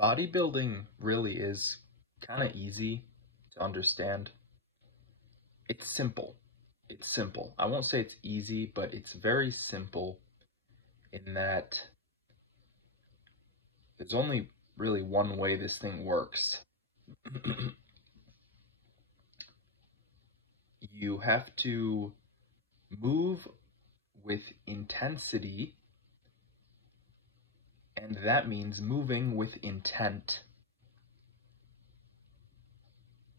Bodybuilding really is kind of easy to understand. It's simple. It's simple. I won't say it's easy, but it's very simple in that there's only really one way this thing works. You have to move with intensity, and that means moving with intent.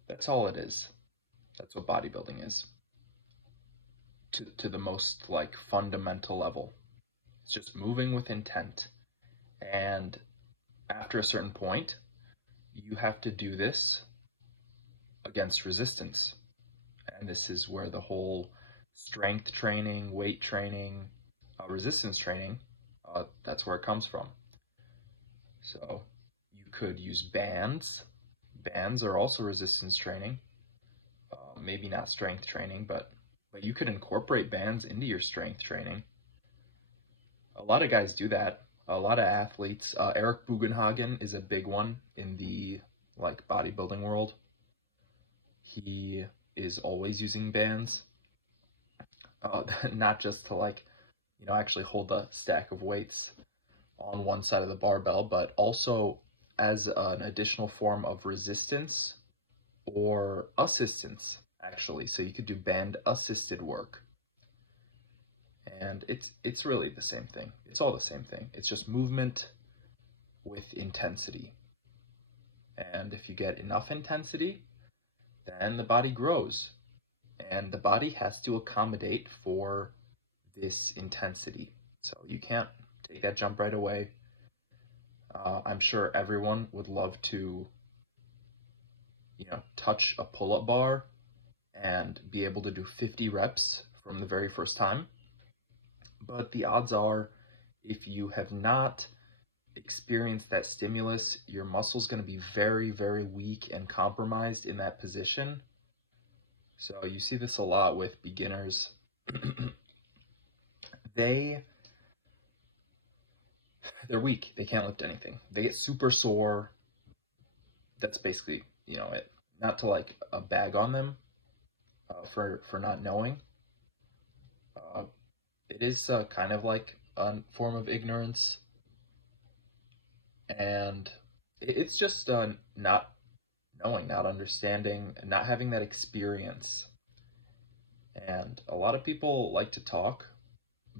That's all it is. That's what bodybuilding is. To the most like fundamental level. It's just moving with intent. And after a certain point, you have to do this against resistance. And this is where the whole strength training, weight training, resistance training, that's where it comes from. So you could use bands. Bands are also resistance training. Maybe not strength training, but you could incorporate bands into your strength training. A lot of guys do that. A lot of athletes. Eric Bugenhagen is a big one in the like bodybuilding world. He is always using bands, not just to like, actually hold a stack of weights on one side of the barbell, but also as an additional form of resistance or assistance, actually. So you could do band assisted work. And it's really the same thing. It's all the same thing. It's just movement with intensity. And if you get enough intensity, then the body grows. And the body has to accommodate for this intensity. So you can't take that jump right away. I'm sure everyone would love to, touch a pull-up bar and be able to do 50 reps from the very first time. But the odds are, if you have not experienced that stimulus, your muscle's going to be very, very weak and compromised in that position. So you see this a lot with beginners. They're weak. They can't lift anything. They get super sore. That's basically, it. Not to like bag on them for not knowing. It is kind of like a form of ignorance. And it's just not knowing, not understanding, and not having that experience. And a lot of people like to talk,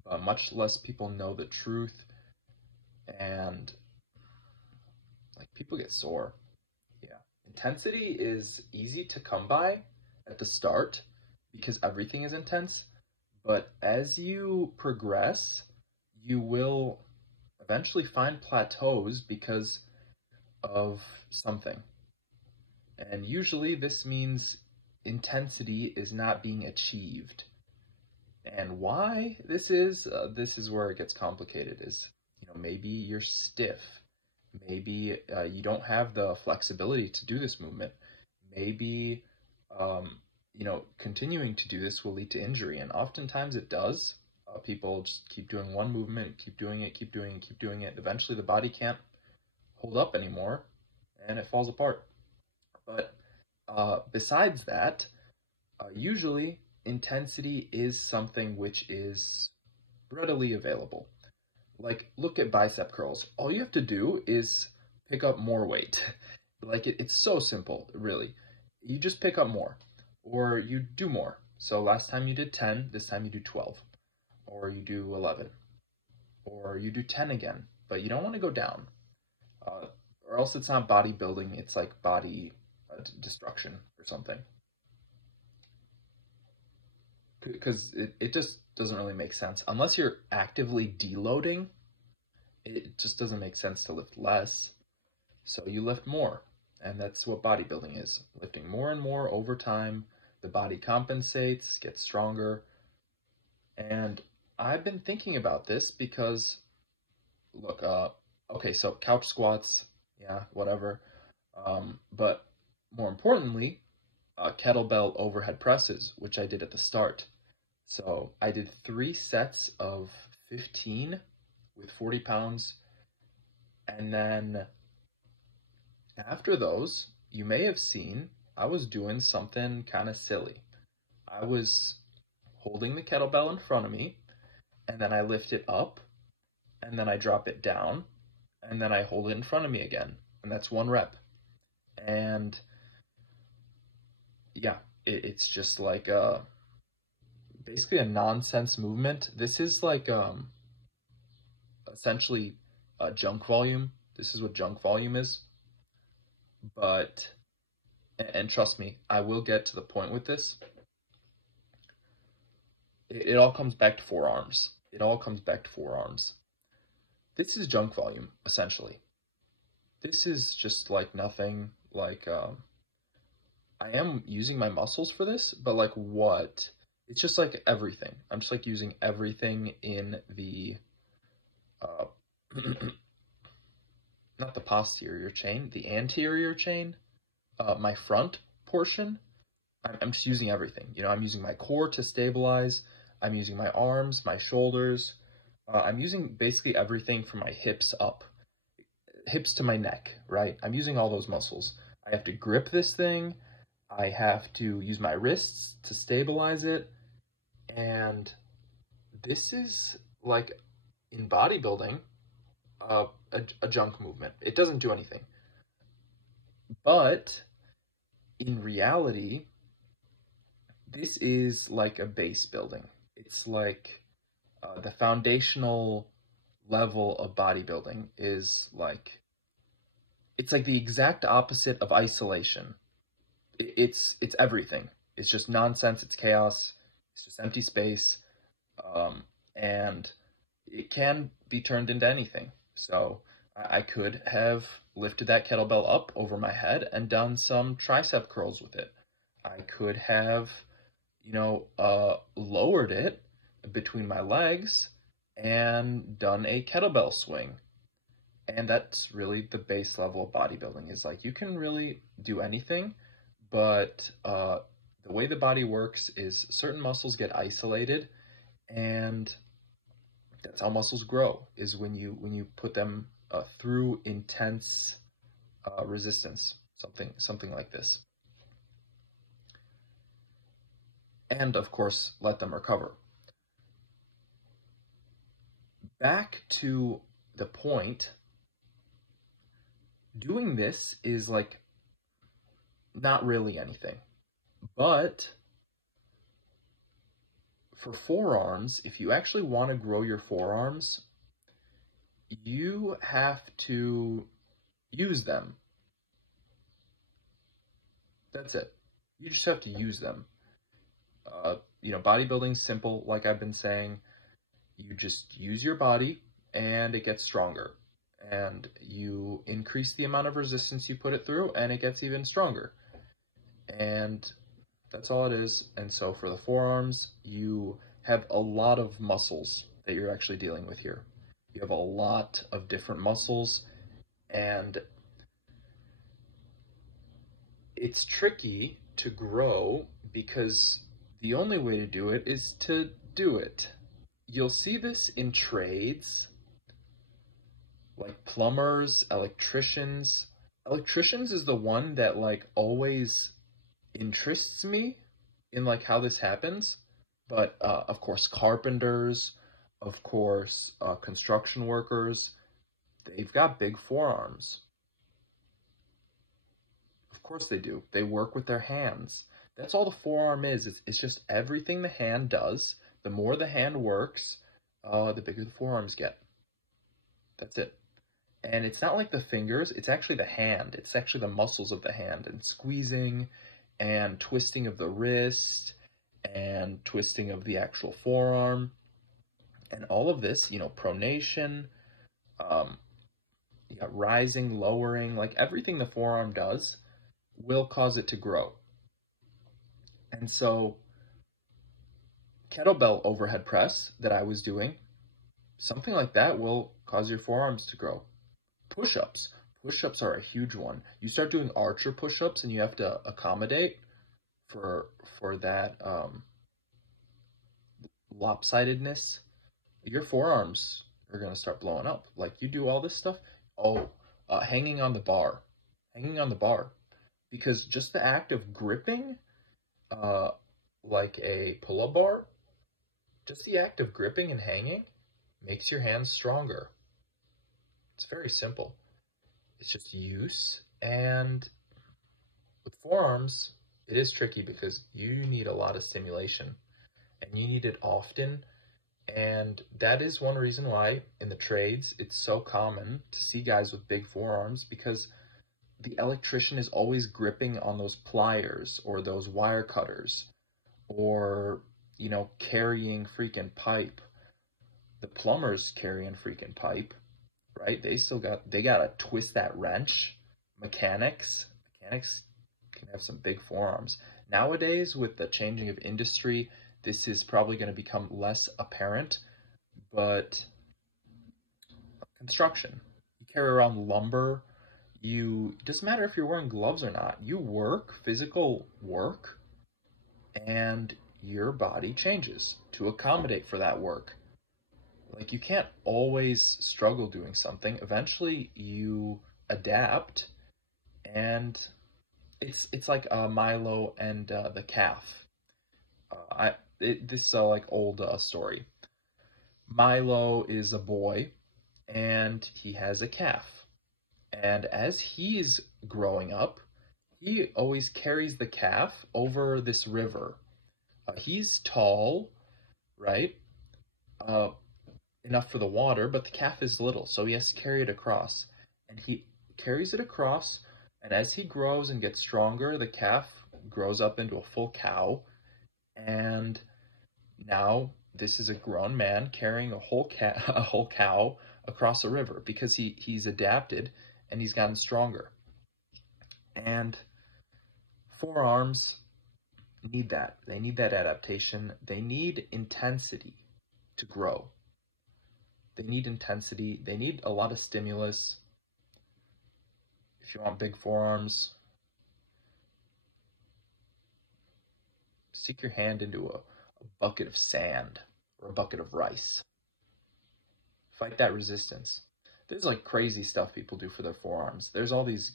but much less people know the truth. And like people get sore. Yeah. Intensity is easy to come by at the start because everything is intense. But as you progress, you will eventually find plateaus because of something. And usually this means intensity is not being achieved. And why this is where it gets complicated is, maybe you're stiff. Maybe you don't have the flexibility to do this movement. Maybe, continuing to do this will lead to injury. And oftentimes it does. People just keep doing one movement, keep doing it, keep doing it, keep doing it. Eventually the body can't hold up anymore and it falls apart. But besides that, usually intensity is something which is readily available. Like, look at bicep curls. All you have to do is pick up more weight. Like, it's so simple, really. You just pick up more, or you do more. So last time you did 10, this time you do 12, or you do 11, or you do 10 again, but you don't want to go down, or else it's not bodybuilding, it's like body destruction or something. Because it just doesn't really make sense. Unless you're actively deloading, it just doesn't make sense to lift less. So you lift more. And that's what bodybuilding is. Lifting more and more over time. The body compensates, gets stronger. And I've been thinking about this because, look, okay, so couch squats, yeah, whatever. But more importantly, kettlebell overhead presses, which I did at the start. So I did 3 sets of 15 with 40 pounds, and then After those, you may have seen I was doing something kind of silly. I was holding the kettlebell in front of me, and then I lift it up, and then I drop it down, and then I hold it in front of me again. And that's 1 rep. And yeah, it's just like basically a nonsense movement. This is like essentially junk volume. This is what junk volume is. But, and trust me, I will get to the point with this. It all comes back to forearms. It all comes back to forearms. This is junk volume, essentially. This is just like nothing. Like, I am using my muscles for this, but like what? It's just like everything. I'm just like using everything in the, not the posterior chain, the anterior chain, my front portion. I'm just using everything. You know, I'm using my core to stabilize. I'm using my arms, my shoulders. I'm using basically everything from my hips up, hips to my neck, right? I'm using all those muscles. I have to grip this thing. I have to use my wrists to stabilize it. And this is like in bodybuilding, a junk movement. It doesn't do anything. But in reality, this is like a base building. It's like the foundational level of bodybuilding is like, it's like the exact opposite of isolation. It's everything. It's just nonsense. It's chaos. It's just empty space. And it can be turned into anything. So I could have lifted that kettlebell up over my head and done some tricep curls with it. I could have, you know, lowered it between my legs and done a kettlebell swing. And that's really the base level of bodybuilding, is like you can really do anything, but the way the body works is certain muscles get isolated, and that's how muscles grow, is when you put them through intense resistance, something like this. And of course, let them recover. Back to the point, doing this is like not really anything. But for forearms, if you actually want to grow your forearms, you have to use them. That's it. You just have to use them. You know, bodybuilding's simple, like I've been saying. You just use your body and it gets stronger. And you increase the amount of resistance you put it through and it gets even stronger. And that's all it is. And so for the forearms, you have a lot of muscles that you're actually dealing with here. You have a lot of different muscles, and it's tricky to grow because the only way to do it is to do it. You'll see this in trades, like plumbers, electricians. Electricians is the one that like always interests me in like how this happens. But of course, carpenters, of course, construction workers, they've got big forearms. Of course they do. They work with their hands. That's all the forearm is. It's just everything the hand does. The more the hand works, the bigger the forearms get. That's it. And it's not like the fingers, it's actually the hand. It's actually the muscles of the hand, and squeezing and twisting of the wrist and twisting of the actual forearm. And all of this, you know, pronation, rising, lowering, like everything the forearm does will cause it to grow. And so kettlebell overhead press that I was doing, something like that will cause your forearms to grow. Push-ups. Push-ups are a huge one. You start doing archer push-ups and you have to accommodate for that lopsidedness. Your forearms are going to start blowing up. Like you do all this stuff. Oh, hanging on the bar. hanging on the bar, because just the act of gripping, uh, like a pull-up bar, just the act of gripping and hanging makes your hands stronger. It's very simple. It's just use. And with forearms, it is tricky because you need a lot of stimulation and you need it often. And that is one reason why in the trades it's so common to see guys with big forearms, because the electrician is always gripping on those pliers or those wire cutters, or, carrying freaking pipe. The plumbers carrying freaking pipe, right? They gotta twist that wrench. Mechanics can have some big forearms. Nowadays, with the changing of industry, this is probably going to become less apparent, but construction, you carry around lumber, it doesn't matter if you're wearing gloves or not, you work physical work, and your body changes to accommodate for that work. Like, you can't always struggle doing something. Eventually you adapt, and it's like Milo and the calf. This is like old story. Milo is a boy, and he has a calf. And as he's growing up, he always carries the calf over this river. He's tall, right? Uh, Enough for the water, but the calf is little, so he has to carry it across. And he carries it across, and as he grows and gets stronger, the calf grows up into a full cow, and now this is a grown man carrying a whole cow across a river, because he's adapted and he's gotten stronger. And forearms need that. They need that adaptation. They need intensity to grow. They need intensity. They need a lot of stimulus. If you want big forearms, stick your hand into a bucket of sand or a bucket of rice. Fight that resistance. There's like crazy stuff people do for their forearms. There's all these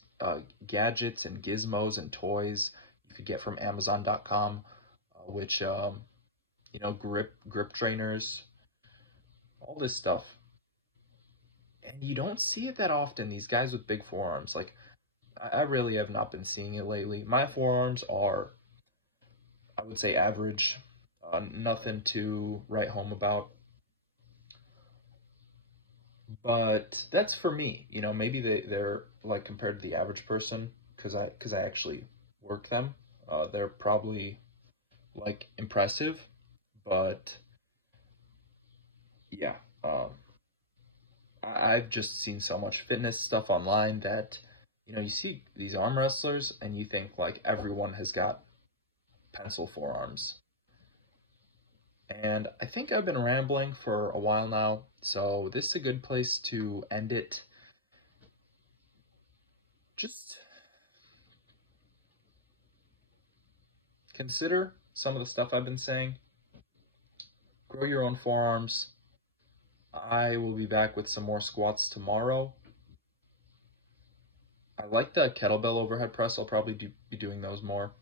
gadgets and gizmos and toys you could get from Amazon.com, which grip trainers, all this stuff. And you don't see it that often. These guys with big forearms, like, I really have not been seeing it lately. My forearms are, I would say, average. Nothing to write home about. But that's for me. Maybe they're like, compared to the average person, because I actually work them. They're probably like impressive, but yeah. I've just seen so much fitness stuff online that, you see these arm wrestlers and you think like everyone has got pencil forearms. And I think I've been rambling for a while now, so this is a good place to end it. Just consider some of the stuff I've been saying. Grow your own forearms. I will be back with some more squats tomorrow. I like the kettlebell overhead press. I'll probably be doing those more.